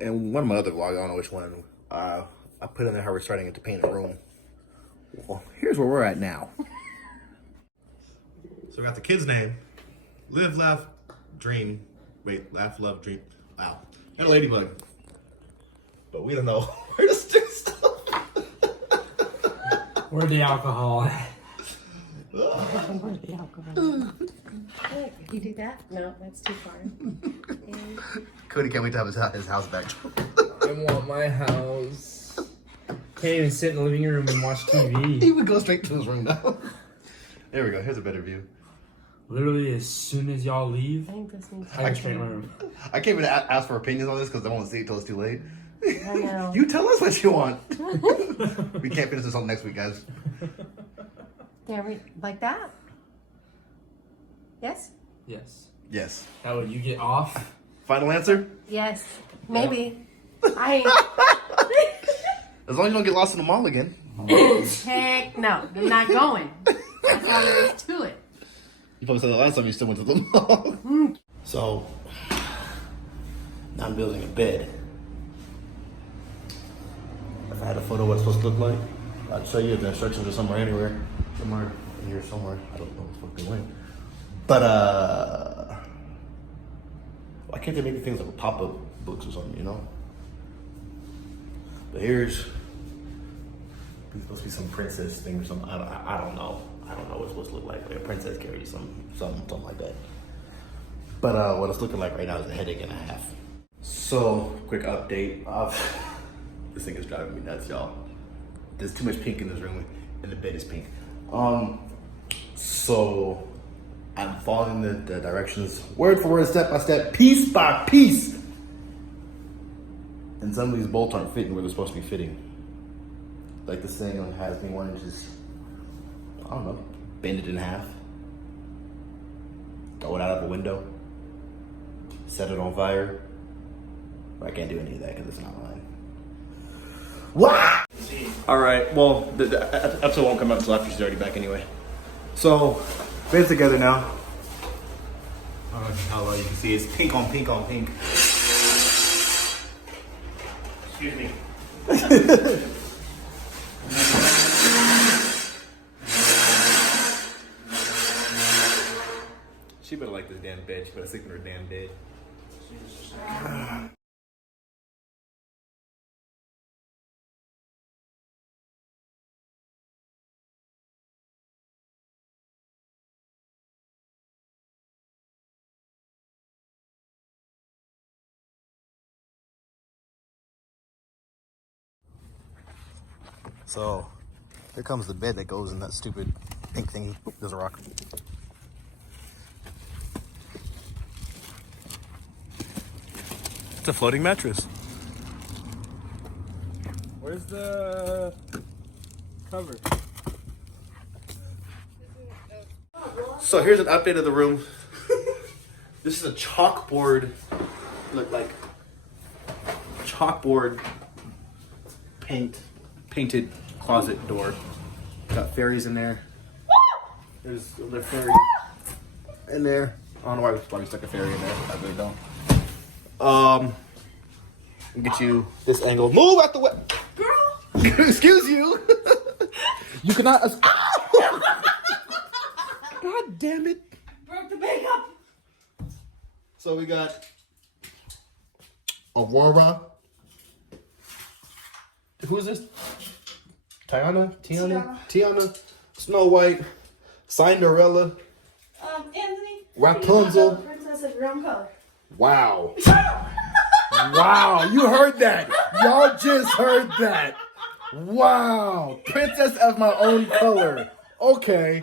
And one of my other vlogs, I don't know which one, I put in there how we're starting to paint a room. Well, here's where we're at now. So we got the kid's name. Live, laugh, dream. Wait, laugh, love, dream. Wow. And a ladybug. But we don't know where to stick stuff. Where's the alcohol? Where's the alcohol? You do that? No, that's too far. Cody can't wait to have his house back. I want my house. Can't even sit in the living room and watch TV. He would go straight to his room now. There we go. Here's a better view. Literally, as soon as y'all leave, I think this needs I go straight in my room. I can't even ask for opinions on this because I won't see it till it's too late. I know. You tell us what you want. We can't finish this until next week, guys. There we like that? Yes? Yes. Yes. That way you get off. Final answer? Yes. Maybe. I As long as you don't get lost in the mall again. heck no. I'm not going. That's all there is to it. You probably said the last time you still went to the mall. So, now I'm building a bed. If I had a photo of what it's supposed to look like, I'd show you. The instructions are somewhere anywhere. Somewhere in here somewhere. I don't know what's fucking went. But, why can't they make things like pop-up books or something, you know? But here's supposed to be some princess thing or something. I don't know. I don't know what it's supposed to look like. Like a princess carries something like that. But what it's looking like right now is a headache and a half. So, quick update. This thing is driving me nuts, y'all. There's too much pink in this room, and the bed is pink. So I'm following the directions, word for word, step by step, piece by piece. And some of these bolts aren't fitting where they're supposed to be fitting. Like this thing has me wanting to just, I don't know, bend it in half, throw it out of the window, set it on fire. But I can't do any of that because it's not mine. What? All right, well, the episode won't come out until after she's already back anyway. So, bed's together now. I don't know how well you can see. It's pink on pink on pink. Excuse me. She better like this damn bed. She better sleep in her damn bed. So, here comes the bed that goes in that stupid pink thingy. Oop, there's a rock. It's a floating mattress. Where's the cover? So here's an update of the room. This is a chalkboard, look like chalkboard painted closet door. Got fairies in there. There's a little fairy in there. I don't know why we stuck a fairy in there. I really don't. Get you this angle. Move out the way. Girl! Excuse you. You cannot. God damn it. Broke the makeup! So we got Aurora. Who is this? Tiana. Snow White. Cinderella. Anthony. Rapunzel. Princess of your own color. Wow. Wow, you heard that. Y'all just heard that. Wow. Princess of my own color. Okay.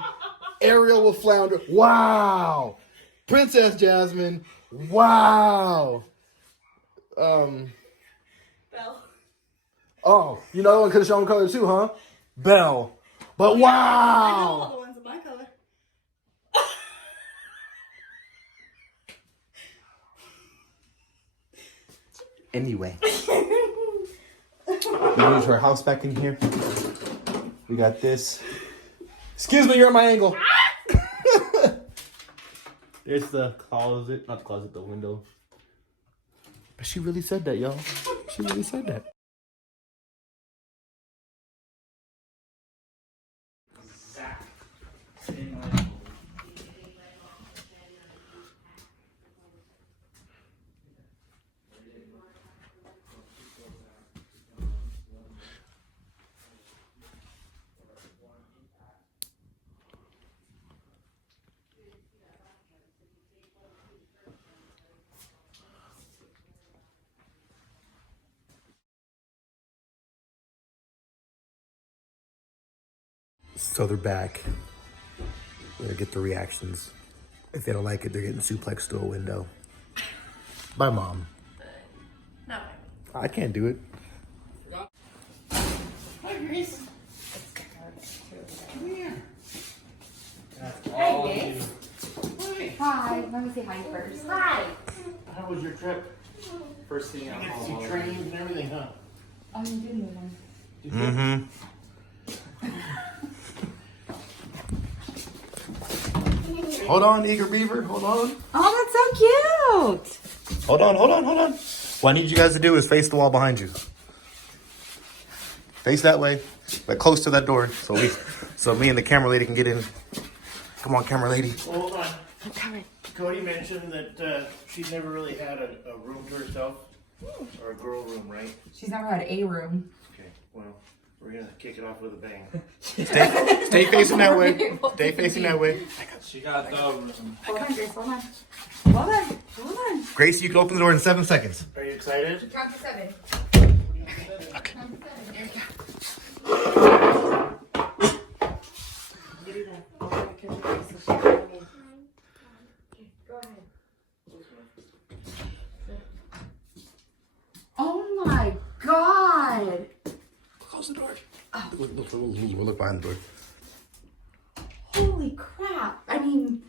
Ariel will flounder. Wow. Princess Jasmine. Wow. Belle. Oh, you know that one because it's your own color too, huh? Belle. But I know all wow. the ones of my color. Anyway. We moved her house back in here. We got this. Excuse me, you're at my angle. There's the closet. Not the closet, the window. She really said that, y'all. She really said that. So they're back. We're gonna get the reactions. If they don't like it, they're getting suplexed to a window. By mom. Not I can't do it. Hi, Grace. Come here. Hi, Grace. Hi, let me say hi first. Hi. How was your trip? First thing out You get to see trains and everything, huh? Oh, you did move on. Mm-hmm. Hold on, eager beaver. Hold on. Oh, that's so cute. Hold on. What I need you guys to do is face the wall behind you. Face that way, but close to that door, so me and the camera lady can get in. Come on, camera lady. Well, hold on. I'm coming. Cody mentioned that she's never really had a room to herself, or a girl room, right? She's never had a room. Okay, well, we're gonna kick it off with a bang. Stay facing that way. Stay facing that way. She got the room. Hold on, Grace, hold on. Hold on. Gracie, you can open the door in 7 seconds. Are you excited? Count to 7. Okay. Oh my god. Close the door. We'll look behind the door. Holy crap. I mean,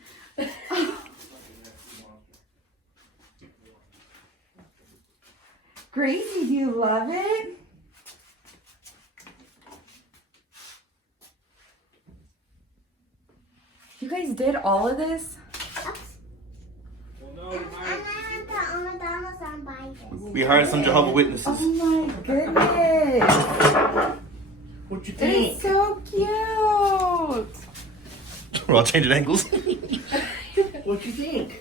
Gracie, do you love it? You guys did all of this? We hired some Jehovah's Witnesses. Oh my goodness. What you It's think? so cute. We're all changing angles. What you think?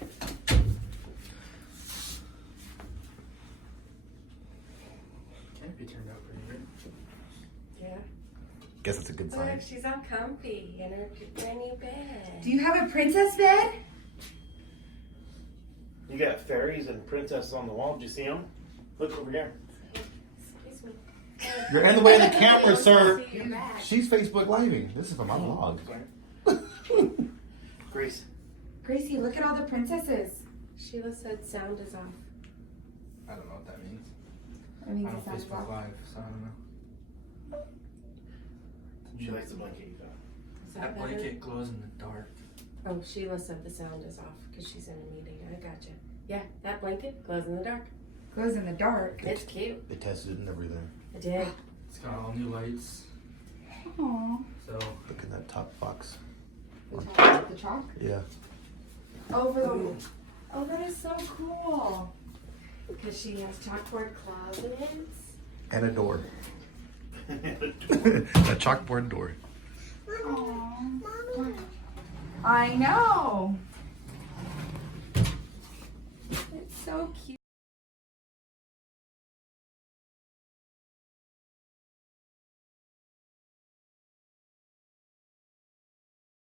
Can't be turned out pretty good. Yeah. Guess it's a good sign. Look, she's all comfy in her brand new bed. Do you have a princess bed? You got fairies and princesses on the wall. Did you see them? Look over here. Excuse me. You're in the way of the camera, sir. See your back. She's Facebook living. This is for my vlog. Grace. Gracie, look at all the princesses. Sheila said sound is off. I don't know what that means. I mean, I it don't sounds Facebook rough. Live, so I don't know. She likes the blanket you got. Is That better? blanket glows in the dark. Oh, Sheila said the sound is off because she's in a meeting. I gotcha. Yeah, that blanket glows in the dark. Glows in the dark. It's cute. They tested it and everything. I did. It's got all new lights. Aww. So Look at that top box. The chalk? Yeah. Over the. Oh, that is so cool. Because she has chalkboard closets. And a door. A chalkboard door. Aww. I know. It's so cute.